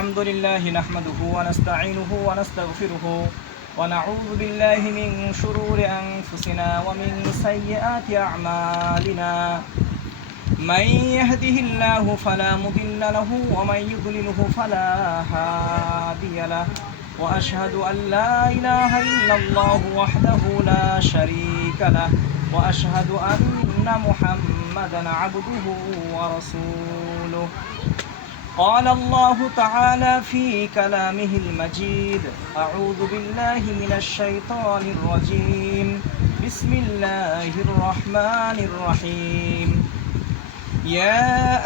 الحمد لله نحمده ونستعينه ونستغفره ونعوذ بالله من شرور أنفسنا ومن سيئات أعمالنا من يهده الله فلا مضل له ومن يضلله فلا هادي له وأشهد أن لا إله إلا الله وحده لا شريك له وأشهد أن محمدا عبده ورسوله. قال الله تعالى في كلامه المجيد: أعوذ بالله من الشيطان الرجيم. بسم الله الرحمن الرحيم. يا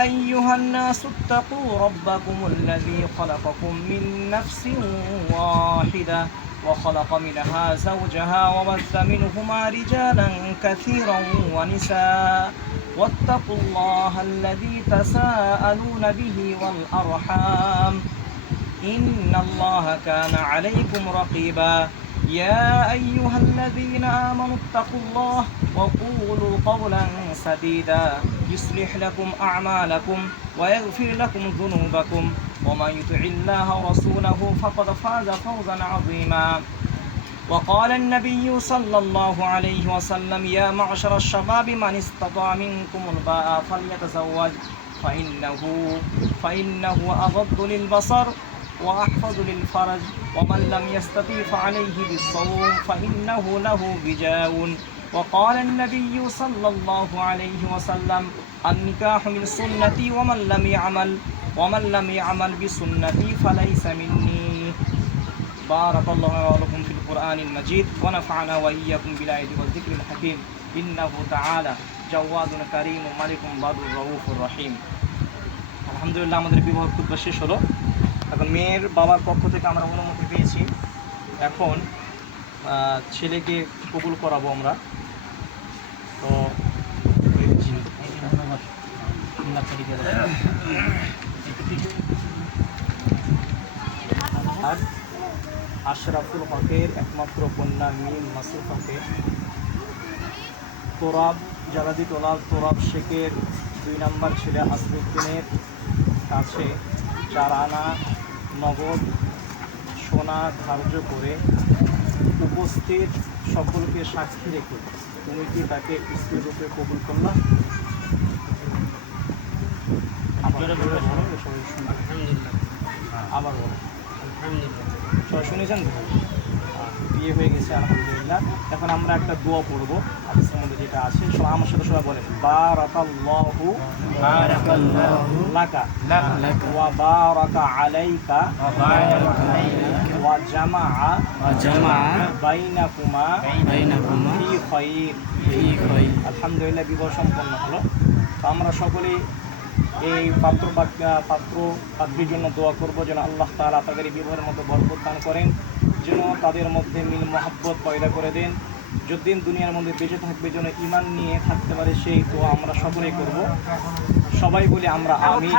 أيها الناس اتقوا ربكم الذي خلقكم من نفس واحدة وخلق منها زوجها وبث منهما رجالا كثيرا ونساء واتقوا الله الذي تساءلون به والأرحام إن الله كان عليكم رقيبا. يا أيها الذين آمنوا اتقوا الله وقولوا قولا سديدا يصلح لكم أعمالكم ويغفر لكم ذنوبكم ومن يطع الله ورسوله فقد فاز فوزا عظيما. وقال النبي صلى الله عليه وسلم: يا معشر الشباب من استطاع منكم الباء فليتزوج فإنه أغض للبصر وأحفظ للفرج ومن لم يستطع فعليه بالصوم فإنه له وجاء. وقال النبي صلى الله عليه وسلم: النكاح من سنتي ومن لم يعمل بسنتي فليس مني. بارك الله لكم في القرآن المجيد ونفعنا وإياكم بالآيات والذكر الحكيم إنه تعالى جواد كريم ملك بر رؤوف رحيم. আলহামদুলিল্লাহ, আমাদের বিবাহ খুতবা শেষ হলো। এখন মেয়ের বাবার পক্ষ থেকে আমরা অনুমতি পেয়েছি, এখন ছেলেকে কবুল করাবো আমরা। তো আর আশরাফুল হকের একমাত্র কন্যা মিম মাসুদ হকের, তোরাব জালাদি তোরাব শেখের 2 নম্বর ছেলে আসরুদ্দিনের কাছে 4 আনা নগদ সোনা ধার্য করে উপস্থিত সকলকে সাক্ষী রেখে তুমি কি তাকে স্ত্রী রূপে কবুল করলা? আবার বলো। সবাই শুনেছেন? বিয়ে হয়ে গেছে আলহামদুলিল্লাহ। এখন আমরা একটা দোয়া পড়বো হাদিসের মধ্যে যেটা আছে, সবাই আমার সাথে সবাই বলেন: বারাকাল্লাহু লাকা ওয়া বারাকা আলাইকা ওয়া জামাআ বাইনাকুমা ফি খায়র। আলহামদুলিল্লাহ, বিবাহ সম্পন্ন হলো। তো আমরা সকলেই এই পাত্রীর জন্য দোয়া করবো যেন আল্লাহ তাআলা তাদের এই বিবাহের মধ্যে বরকত দান করেন, যেন তাদের মধ্যে মিল মহব্বত পয়দা করে দেন। যতদিন দুনিয়ার মধ্যে বেঁচে থাকবে যেন ঈমান নিয়ে থাকতে পারে, সেই দোয়া আমরা সকলেই করব। সবাই বলি আমরা আমিন।